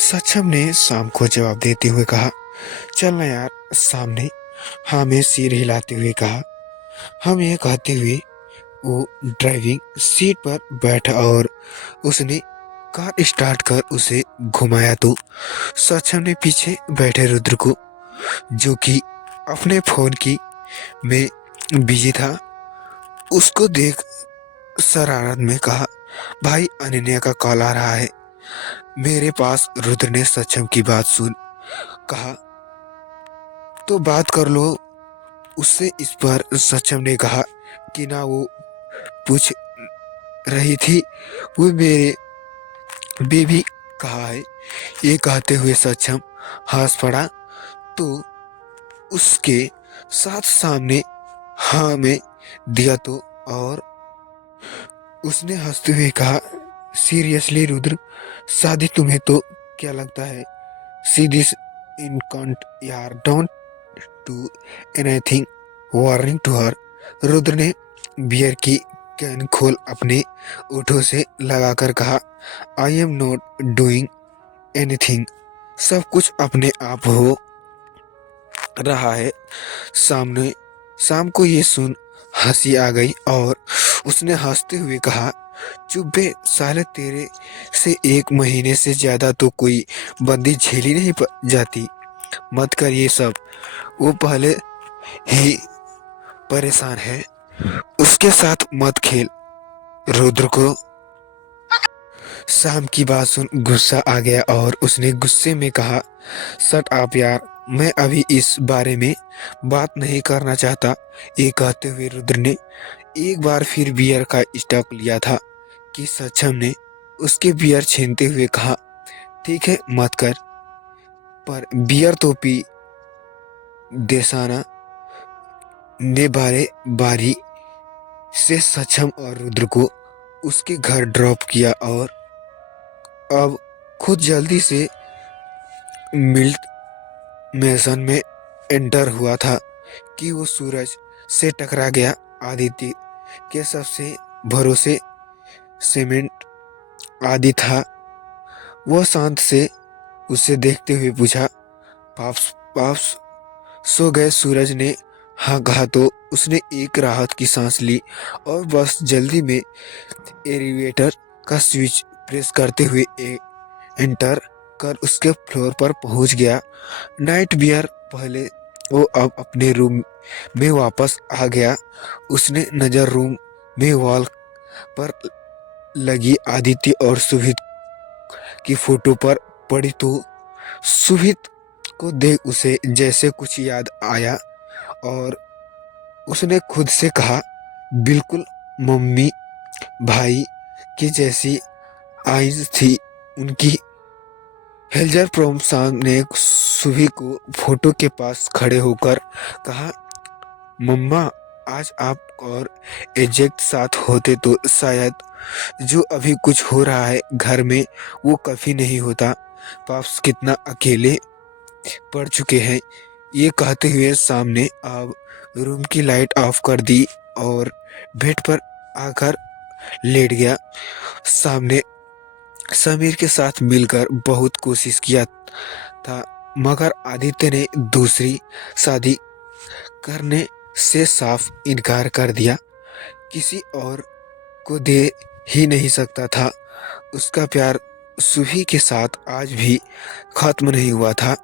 सक्षम ने शाम को जवाब देते हुए कहा, चल ना यार सामने। हाँ में सिर हिलाते हुए कहा। हम ये कहते हुए वो ड्राइविंग सीट पर बैठा और उसने कार स्टार्ट कर उसे घुमाया तो सक्षम ने पीछे बैठे रुद्र को, जो कि अपने फोन की में बिजी था, उसको देख शरारत में कहा, भाई अनन्या का कॉल आ रहा है मेरे पास। रुद्र ने सक्षम की बात सुन कहा, तो बात कर लो उससे। इस पर सक्षम ने कहा कि ना वो पूछ रही थी वो मेरे बेबी कहा है। ये कहते हुए सक्षम हंस पड़ा तो उसके साथ सामने हाँ में दिया तो, और उसने हंसते हुए कहा, सीरियसली रुद्र, शादी तुम्हें तो क्या लगता है सीधी इन कंट यार, don't do anything warning to her. Rudra ने बियर की कैन खोल अपने ओठों से लगाकर कहा, I am not doing anything, सब कुछ अपने आप हो रहा है सामने। शाम को ये सुन हंसी आ गई और उसने हंसते हुए कहा, चुप बे साले, तेरे से 1 महीने से ज्यादा तो कोई बंदी झेली नहीं जाती, मत कर ये सब। वो पहले ही परेशान है, उसके साथ मत खेल। रुद्र को शाम की बात सुन गुस्सा आ गया और उसने गुस्से में कहा, शट अप यार, मैं अभी इस बारे में बात नहीं करना चाहता। ये कहते हुए रुद्र ने एक बार फिर बियर का स्टॉक लिया था कि सक्षम ने उसके बियर छीनते हुए कहा, ठीक है मत कर, पर बियर तो पी। देसाना ने बारे बारी से सक्षम और रुद्र को उसके घर ड्रॉप किया और अब खुद जल्दी से मिल्ट मैसन में एंटर हुआ था कि वो सूरज से टकरा गया। आदित्य के सबसे भरोसे सीमेंट आदि था। वह शांत से उसे देखते हुए पूछा, पाप्स पाप्स सो गए? सूरज ने हाँ कहा तो उसने एक राहत की सांस ली और बस जल्दी में एलिवेटर का स्विच प्रेस करते हुए एंटर कर उसके फ्लोर पर पहुंच गया। नाइट बियर पहले वो अब अपने रूम में वापस आ गया। उसने नजर रूम में वॉल पर लगी आदित्य और सुभित की फोटो पर पड़ी तो सुभित को देख उसे जैसे कुछ याद आया और उसने खुद से कहा, बिल्कुल मम्मी भाई की जैसी आईज थी उनकी। हेल्जर प्रोमसान ने सुभी को फोटो के पास खड़े होकर कहा, मम्मा आज आप और एजेक्ट साथ होते तो शायद जो अभी कुछ हो रहा है घर में वो कभी नहीं होता। पाप्स कितना अकेले पड़ चुके हैं। ये कहते हुए सामने अब रूम की लाइट ऑफ कर दी और बेड पर आकर लेट गया। सामने समीर के साथ मिलकर बहुत कोशिश किया था मगर आदित्य ने दूसरी शादी करने से साफ इनकार कर दिया। किसी और को दे ही नहीं सकता था। उसका प्यार सुभी के साथ आज भी खत्म नहीं हुआ था।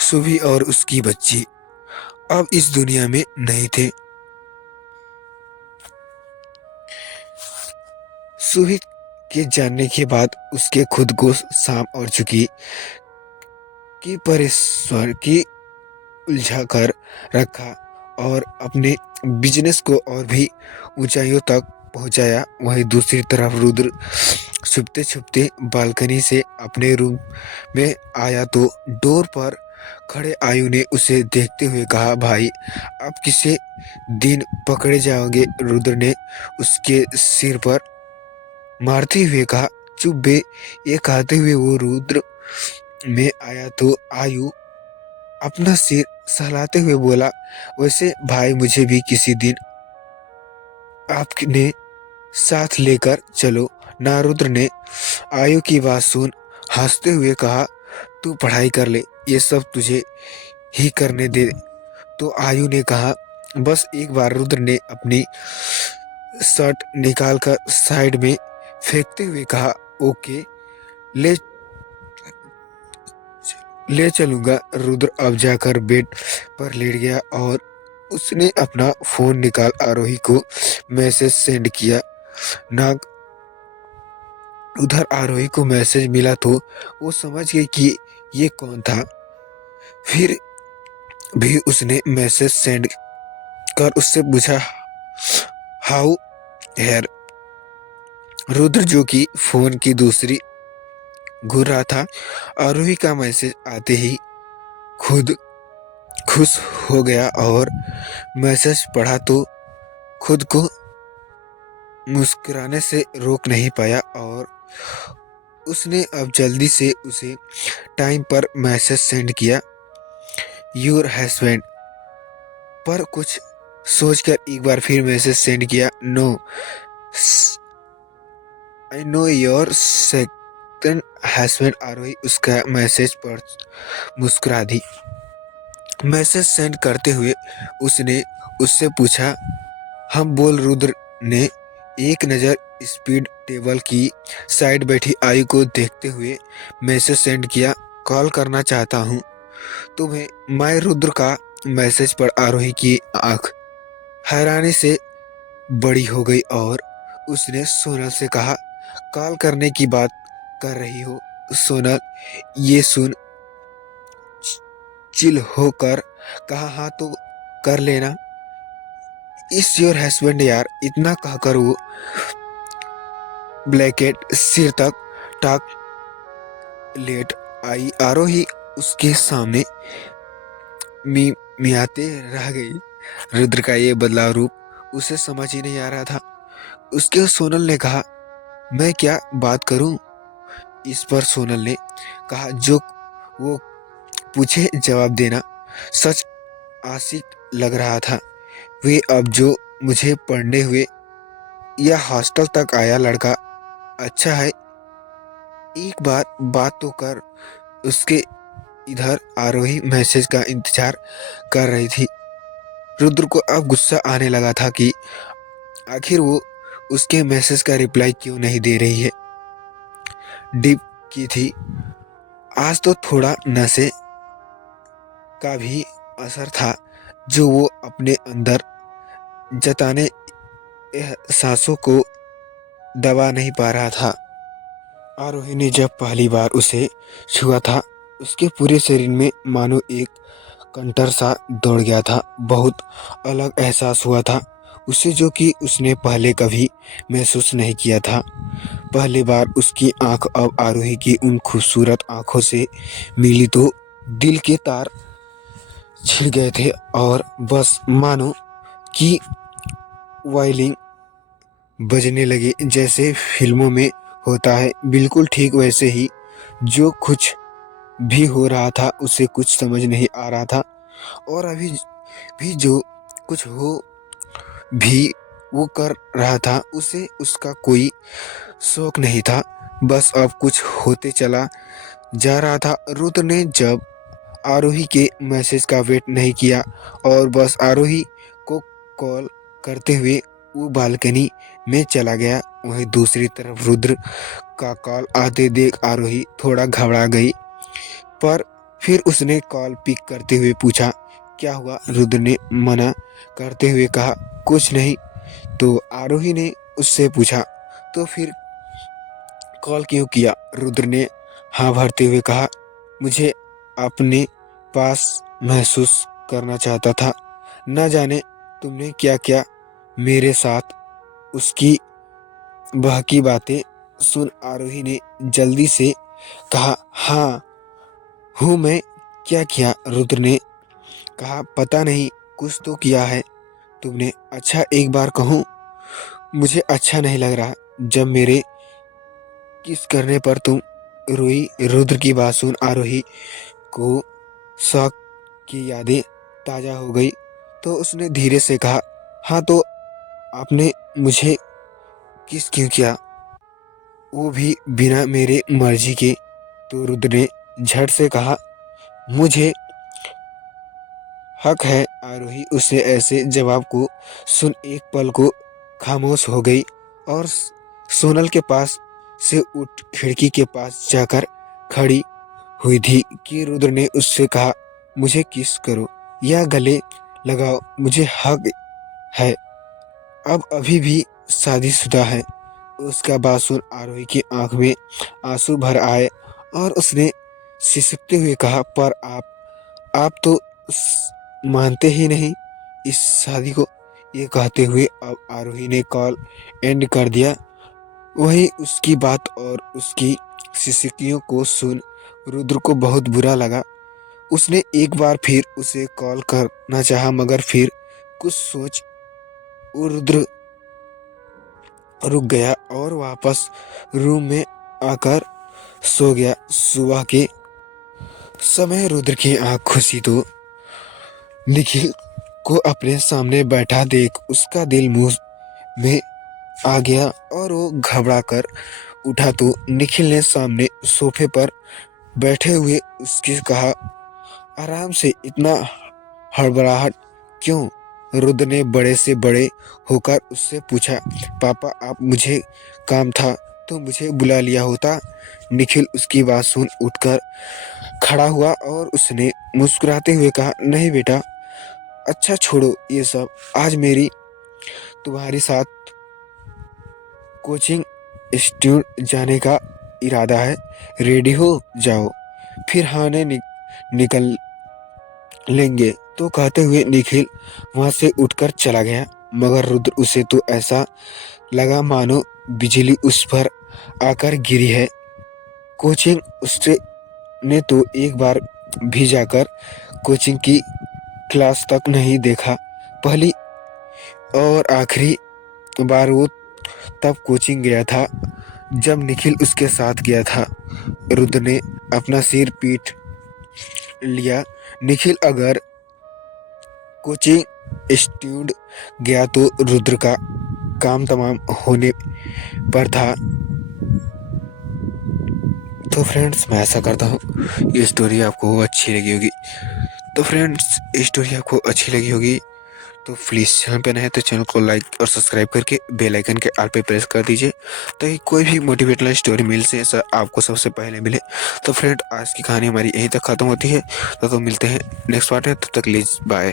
सुभी और उसकी बच्ची अब इस दुनिया में नहीं थे। सुभी के जानने के बाद उसके खुद को शाम और चुकी की परेशान की उलझा कर रखा और अपने बिजनेस को और भी ऊंचाइयों तक पहुंचाया। वहीं दूसरी तरफ रुद्र छुपते छुपते बालकनी से अपने रूम में आया तो डोर पर खड़े आयु ने उसे देखते हुए कहा, भाई आप किसी दिन पकड़े जाओगे। रुद्र ने उसके सिर पर मारते हुए कहा, चुप बे। ये कहते हुए वो रुद्र में आया तो आयु अपना सिर सहलाते हुए बोला, वैसे भाई मुझे भी किसी दिन आपने साथ लेकर चलो ना। रुद्र ने आयु की बात सुन हंसते हुए कहा, तू पढ़ाई कर ले, ये सब तुझे ही करने दे। तो आयु ने कहा, बस एक बार। रुद्र ने अपनी शर्ट निकालकर साइड में फेंकते हुए कहा, ओके, ले ले चलूंगा। रुद्र अब जाकर बेड पर लेट गया और उसने अपना फोन निकाल आरोही को मैसेज सेंड किया। नाग उधर आरोही को मैसेज मिला तो वो समझ गई कि ये कौन था। फिर भी उसने मैसेज सेंड कर उससे पूछा, हाउ हेयर। रुद्र, जो कि फोन की दूसरी घूर रहा था, आरोही का मैसेज आते ही खुद खुश हो गया और मैसेज पढ़ा तो खुद को मुस्कुराने से रोक नहीं पाया और उसने अब जल्दी से उसे टाइम पर मैसेज सेंड किया, योर हस्बैंड। पर कुछ सोचकर एक बार फिर मैसेज सेंड किया, no I know your second husband. Aarohi उसका मैसेज पढ़ मुस्कुरा दी। मैसेज सेंड करते हुए उसने उससे पूछा, हम बोल। रुद्र ने एक नज़र स्पीड टेबल की साइड बैठी आयु को देखते हुए मैसेज सेंड किया, कॉल करना चाहता हूँ तुम्हें। मैं रुद्र का मैसेज पर आरोही की आंख हैरानी से बड़ी हो गई और उसने सोनल से कहा, कॉल करने की बात कर रही हो? सोनल ये सुन चिल होकर कहा, हाँ तो कर लेना। इस योर हस्बैंड यार। इतना कहकर वो ब्लैकेट सिर तक टाक लेट आई। आरोही उसके सामने मियाते रह गई। रुद्र का ये बदलाव रूप उसे समझ ही नहीं आ रहा था। उसके सोनल ने कहा, मैं क्या बात करूं? इस पर सोनल ने कहा, जो वो पूछे जवाब देना। सच आशिक लग रहा था वे। अब जो मुझे पढ़ने हुए या हॉस्टल तक आया लड़का अच्छा है, एक बार बात तो कर। उसके इधर आरोही मैसेज का इंतजार कर रही थी। रुद्र को अब गुस्सा आने लगा था कि आखिर वो उसके मैसेज का रिप्लाई क्यों नहीं दे रही है। डीप की थी। आज तो थोड़ा नशे का भी असर था जो वो अपने अंदर जताने एहसासों को दबा नहीं पा रहा था। आरोही ने जब पहली बार उसे छुआ था, उसके पूरे शरीर में मानो एक कंटर सा दौड़ गया था। बहुत अलग एहसास हुआ था उसे, जो कि उसने पहले कभी महसूस नहीं किया था। पहली बार उसकी आंख अब आरोही की उन खूबसूरत आंखों से मिली तो दिल के तार छिड़ गए थे और बस मानो कि वायलिन बजने लगे जैसे फिल्मों में होता है। बिल्कुल ठीक वैसे ही जो कुछ भी हो रहा था उसे कुछ समझ नहीं आ रहा था और अभी भी जो कुछ हो भी वो कर रहा था उसे उसका कोई शौक नहीं था। बस अब कुछ होते चला जा रहा था। रुद्र ने जब आरोही के मैसेज का वेट नहीं किया और बस आरोही को कॉल करते हुए वो बालकनी में चला गया। वहीं दूसरी तरफ रुद्र का कॉल आते देख आरोही थोड़ा घबरा गई, पर फिर उसने कॉल पिक करते हुए पूछा, क्या हुआ? रुद्र ने मना करते हुए कहा, कुछ नहीं। तो आरोही ने उससे पूछा, तो फिर कॉल क्यों किया? रुद्र ने हाँ भरते हुए कहा, मुझे अपने पास महसूस करना चाहता था। न जाने तुमने क्या क्या मेरे साथ। उसकी बहकी बातें सुन आरोही ने जल्दी से कहा, हाँ हूँ मैं। क्या किया? रुद्र ने कहा, पता नहीं, कुछ तो किया है तुमने। अच्छा एक बार कहूँ, मुझे अच्छा नहीं लग रहा जब मेरे किस करने पर तुम रोई। रुद्र की बात सुन आरोही को शौक की यादें ताजा हो गई तो उसने धीरे से कहा, हाँ तो आपने मुझे किस क्यों किया? वो भी बिना मेरे मर्जी के? तो रुद्र ने झट से कहा, मुझे हक है। आरोही उसे ऐसे जवाब को सुन एक पल को खामोश हो गई और सोनल के पास से उठ खिड़की के पास जाकर खड़ी हुई थी कि रुद्र ने उससे कहा, मुझे किस करो या गले लगाओ, मुझे हक है। अब अभी भी शादीशुदा है। उसका बात सुन आरोही की आंख में आंसू भर आए और उसने सिसकते हुए कहा, पर आप तो मानते ही नहीं इस शादी को। ये कहते हुए अब आरोही ने कॉल एंड कर दिया। वही उसकी बात और उसकी सिसकियों को सुन रुद्र को बहुत बुरा लगा। उसने एक बार फिर उसे कॉल करना चाहा, मगर फिर कुछ सोच रुद्र रुक गया और वापस रूम में आकर सो गया। सुबह के समय रुद्र की आंख खुशी तो निखिल को अपने सामने बैठा देख उसका दिल मुंह में आ गया और वो घबरा कर उठा तो निखिल ने सामने सोफे पर बैठे हुए उसके कहा, आराम से, इतना हड़बड़ाहट क्यों? रुद्र ने बड़े से बड़े होकर उससे पूछा, पापा आप, मुझे काम था तो मुझे बुला लिया होता। निखिल उसकी बात सुन उठकर खड़ा हुआ और उसने मुस्कुराते हुए कहा, नहीं बेटा, अच्छा छोड़ो ये सब। आज मेरी तुम्हारे साथ कोचिंग इंस्टीट्यूट जाने का इरादा है। रेडी हो जाओ, फिर निकल लेंगे। तो कहते हुए निखिल वहां से उठकर चला गया, मगर रुद्र उसे तो ऐसा लगा मानो बिजली उस पर आकर गिरी है। कोचिंग उससे ने तो एक बार भी जाकर कोचिंग की क्लास तक नहीं देखा। पहली और आखिरी बार वो तब कोचिंग गया था जब निखिल उसके साथ गया था। रुद्र ने अपना सिर पीट लिया। निखिल अगर कोचिंग इंस्टीट्यूट गया तो रुद्र का काम तमाम होने पर था। तो फ्रेंड्स, मैं ऐसा करता हूँ ये स्टोरी आपको अच्छी लगी होगी। तो फ्रेंड्स, ये स्टोरी आपको अच्छी लगी होगी तो प्लीज़ चैनल पे नए हैं तो चैनल को लाइक और सब्सक्राइब करके बेल आइकन के ऑल पे प्रेस कर दीजिए ताकि कोई भी मोटिवेशनल स्टोरी मिल से आपको सबसे पहले मिले। तो फ्रेंड, आज की कहानी हमारी यहीं तक ख़त्म होती है। तो मिलते हैं नेक्स्ट पार्ट में, तब तक प्लीज़ बाय।